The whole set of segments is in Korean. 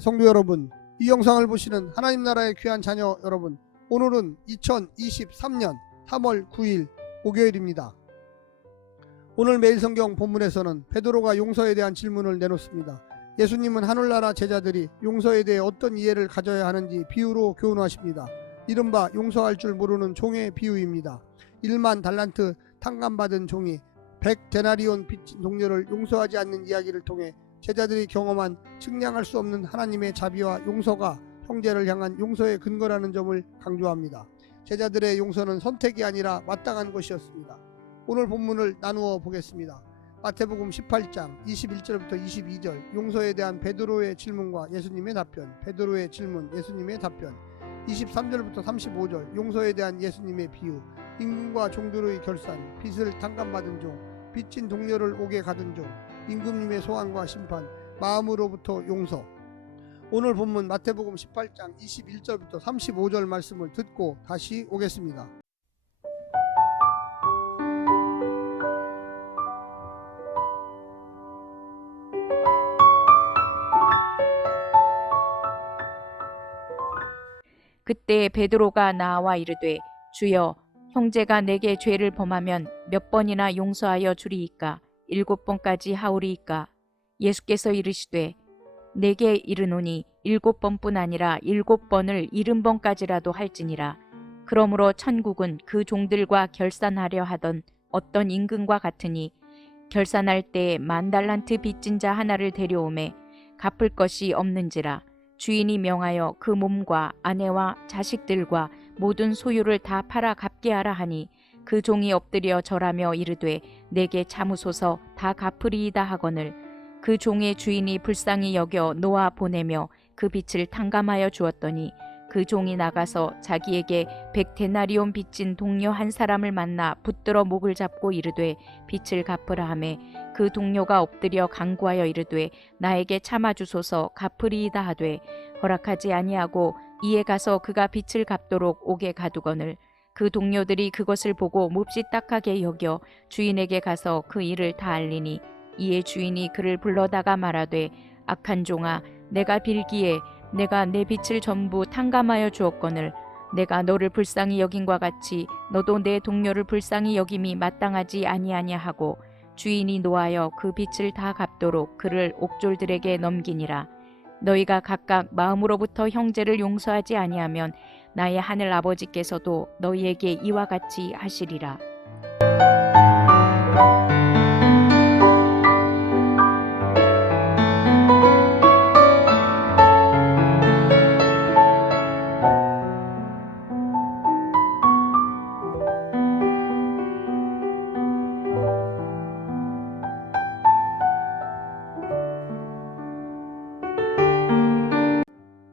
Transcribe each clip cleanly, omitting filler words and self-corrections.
성도 여러분, 이 영상을 보시는 하나님 나라의 귀한 자녀 여러분, 오늘은 2023년 3월 9일 목요일입니다. 오늘 매일 성경 본문에서는 베드로가 용서에 대한 질문을 내놓습니다. 예수님은 하늘나라 제자들이 용서에 대해 어떤 이해를 가져야 하는지 비유로 교훈하십니다. 이른바 용서할 줄 모르는 종의 비유입니다. 1만 달란트 탕감받은 종이 100데나리온 빚진 동료를 용서하지 않는 이야기를 통해 제자들이 경험한 측량할 수 없는 하나님의 자비와 용서가 형제를 향한 용서의 근거라는 점을 강조합니다. 제자들의 용서는 선택이 아니라 마땅한 것이었습니다. 오늘 본문을 나누어 보겠습니다. 마태복음 18장 21절부터 22절, 용서에 대한 베드로의 질문과 예수님의 답변, 베드로의 질문, 예수님의 답변, 23절부터 35절, 용서에 대한 예수님의 비유, 임금과 종들의 결산, 빚을 탕감받은 종, 빚진 동료를 옥에 가둔 종, 임금님의 소환과 심판, 마음으로부터 용서. 오늘 본문 마태복음 18장 21절부터 35절 말씀을 듣고 다시 오겠습니다. 그때 베드로가 나와 이르되, 주여, 형제가 내게 죄를 범하면 몇 번이나 용서하여 주리이까? 7번까지 하오리이까? 예수께서 이르시되, 내게 이르노니 7번뿐 아니라 7번을 70번까지라도 할지니라. 그러므로 천국은 그 종들과 결산하려 하던 어떤 임금과 같으니, 결산할 때에 10,000달란트 빚진 자 하나를 데려오매 갚을 것이 없는지라. 주인이 명하여 그 몸과 아내와 자식들과 모든 소유를 다 팔아 갚게 하라 하니, 그 종이 엎드려 절하며 이르되, 내게 참으소서, 다 갚으리이다 하거늘, 그 종의 주인이 불쌍히 여겨 놓아 보내며 그 빚을 탕감하여 주었더니, 그 종이 나가서 자기에게 100데나리온 빚진 동료 한 사람을 만나 붙들어 목을 잡고 이르되, 빚을 갚으라 하매, 그 동료가 엎드려 간구하여 이르되, 나에게 참아주소서, 갚으리이다 하되 허락하지 아니하고 이에 가서 그가 빚을 갚도록 옥에 가두거늘, 그 동료들이 그것을 보고 몹시 딱하게 여겨 주인에게 가서 그 일을 다 알리니, 이에 주인이 그를 불러다가 말하되, 악한 종아, 내가 빌기에 내가 내 빚을 전부 탕감하여 주었거늘, 내가 너를 불쌍히 여김과 같이 너도 내 동료를 불쌍히 여김이 마땅하지 아니하냐 하고, 주인이 노하여 그 빚을 다 갚도록 그를 옥졸들에게 넘기니라. 너희가 각각 마음으로부터 형제를 용서하지 아니하면 나의 하늘 아버지께서도 너희에게 이와 같이 하시리라.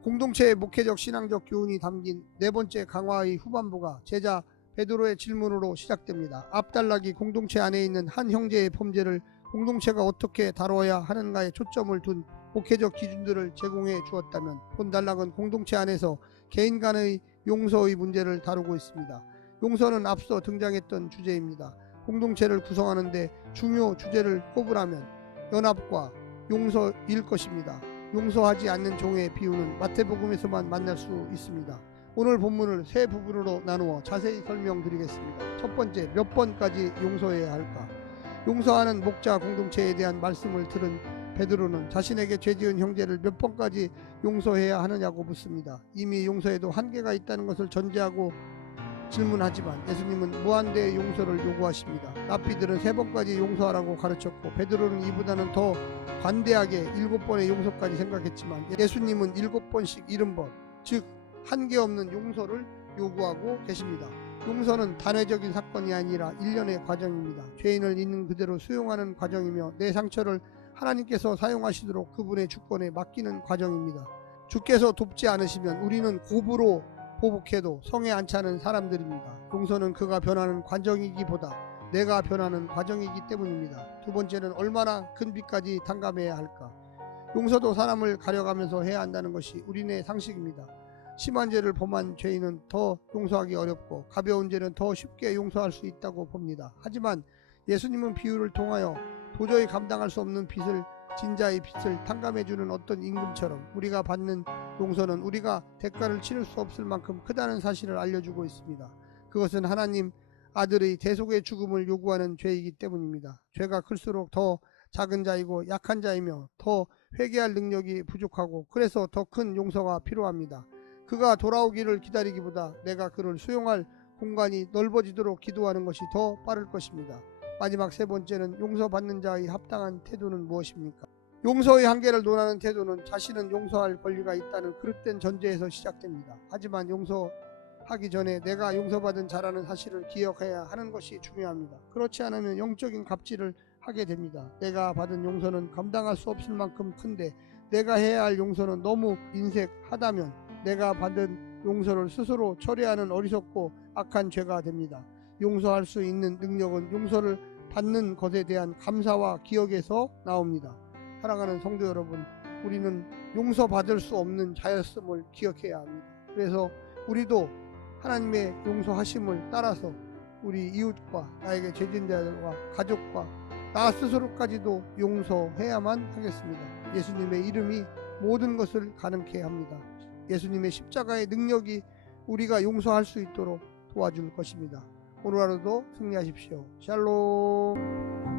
공동체의 목회적 신앙적 교훈이 담긴 네 번째 강화의 후반부가 제자 베드로의 질문으로 시작됩니다. 앞단락이 공동체 안에 있는 한 형제의 범죄를 공동체가 어떻게 다뤄야 하는가에 초점을 둔 목회적 기준들을 제공해 주었다면, 본단락은 공동체 안에서 개인 간의 용서의 문제를 다루고 있습니다. 용서는 앞서 등장했던 주제입니다. 공동체를 구성하는데 중요 주제를 꼽으라면 연합과 용서일 것입니다. 용서하지 않는 종의 비유는 마태복음에서만 만날 수 있습니다. 오늘 본문을 세 부분으로 나누어 자세히 설명드리겠습니다. 첫 번째, 몇 번까지 용서해야 할까? 용서하는 목자 공동체에 대한 말씀을 들은 베드로는 자신에게 죄지은 형제를 몇 번까지 용서해야 하느냐고 묻습니다. 이미 용서에도 한계가 있다는 것을 전제하고 질문하지만 예수님은 무한대의 용서를 요구하십니다. 랍비들은 3번까지 용서하라고 가르쳤고, 베드로는 이보다는 더 관대하게 7번의 용서까지 생각했지만 예수님은 7번씩 70번, 즉 한계없는 용서를 요구하고 계십니다. 용서는 단회적인 사건이 아니라 일련의 과정입니다. 죄인을 있는 그대로 수용하는 과정이며 내 상처를 하나님께서 사용하시도록 그분의 주권에 맡기는 과정입니다. 주께서 돕지 않으시면 우리는 곱으로 보복해도 성에 안 차는 사람들입니다. 용서는 그가 변하는 과정이기보다 내가 변하는 과정이기 때문입니다. 두 번째는 얼마나 큰 빚까지 탕감해야 할까? 용서도 사람을 가려가면서 해야 한다는 것이 우리네 상식입니다. 심한 죄를 범한 죄인은 더 용서하기 어렵고 가벼운 죄는 더 쉽게 용서할 수 있다고 봅니다. 하지만 예수님은 비유를 통하여 도저히 감당할 수 없는 빚을 진자의 빚을 탕감해주는 어떤 임금처럼 우리가 받는 용서는 우리가 대가를 치를 수 없을 만큼 크다는 사실을 알려주고 있습니다. 그것은 하나님 아들의 대속의 죽음을 요구하는 죄이기 때문입니다. 죄가 클수록 더 작은 자이고 약한 자이며 더 회개할 능력이 부족하고 그래서 더 큰 용서가 필요합니다. 그가 돌아오기를 기다리기보다 내가 그를 수용할 공간이 넓어지도록 기도하는 것이 더 빠를 것입니다. 마지막 세 번째는 용서받는 자의 합당한 태도는 무엇입니까? 용서의 한계를 논하는 태도는 자신은 용서할 권리가 있다는 그릇된 전제에서 시작됩니다. 하지만 용서하기 전에 내가 용서받은 자라는 사실을 기억해야 하는 것이 중요합니다. 그렇지 않으면 영적인 갑질을 하게 됩니다. 내가 받은 용서는 감당할 수 없을 만큼 큰데 내가 해야 할 용서는 너무 인색하다면 내가 받은 용서를 스스로 처리하는 어리석고 악한 죄가 됩니다. 용서할 수 있는 능력은 용서를 받는 것에 대한 감사와 기억에서 나옵니다. 사랑하는 성도 여러분, 우리는 용서받을 수 없는 자였음을 기억해야 합니다. 그래서 우리도 하나님의 용서하심을 따라서 우리 이웃과 나에게 죄진 자들과 가족과 나 스스로까지도 용서해야만 하겠습니다. 예수님의 이름이 모든 것을 가능케 합니다. 예수님의 십자가의 능력이 우리가 용서할 수 있도록 도와줄 것입니다. 오늘 하루도 승리하십시오. 샬롬.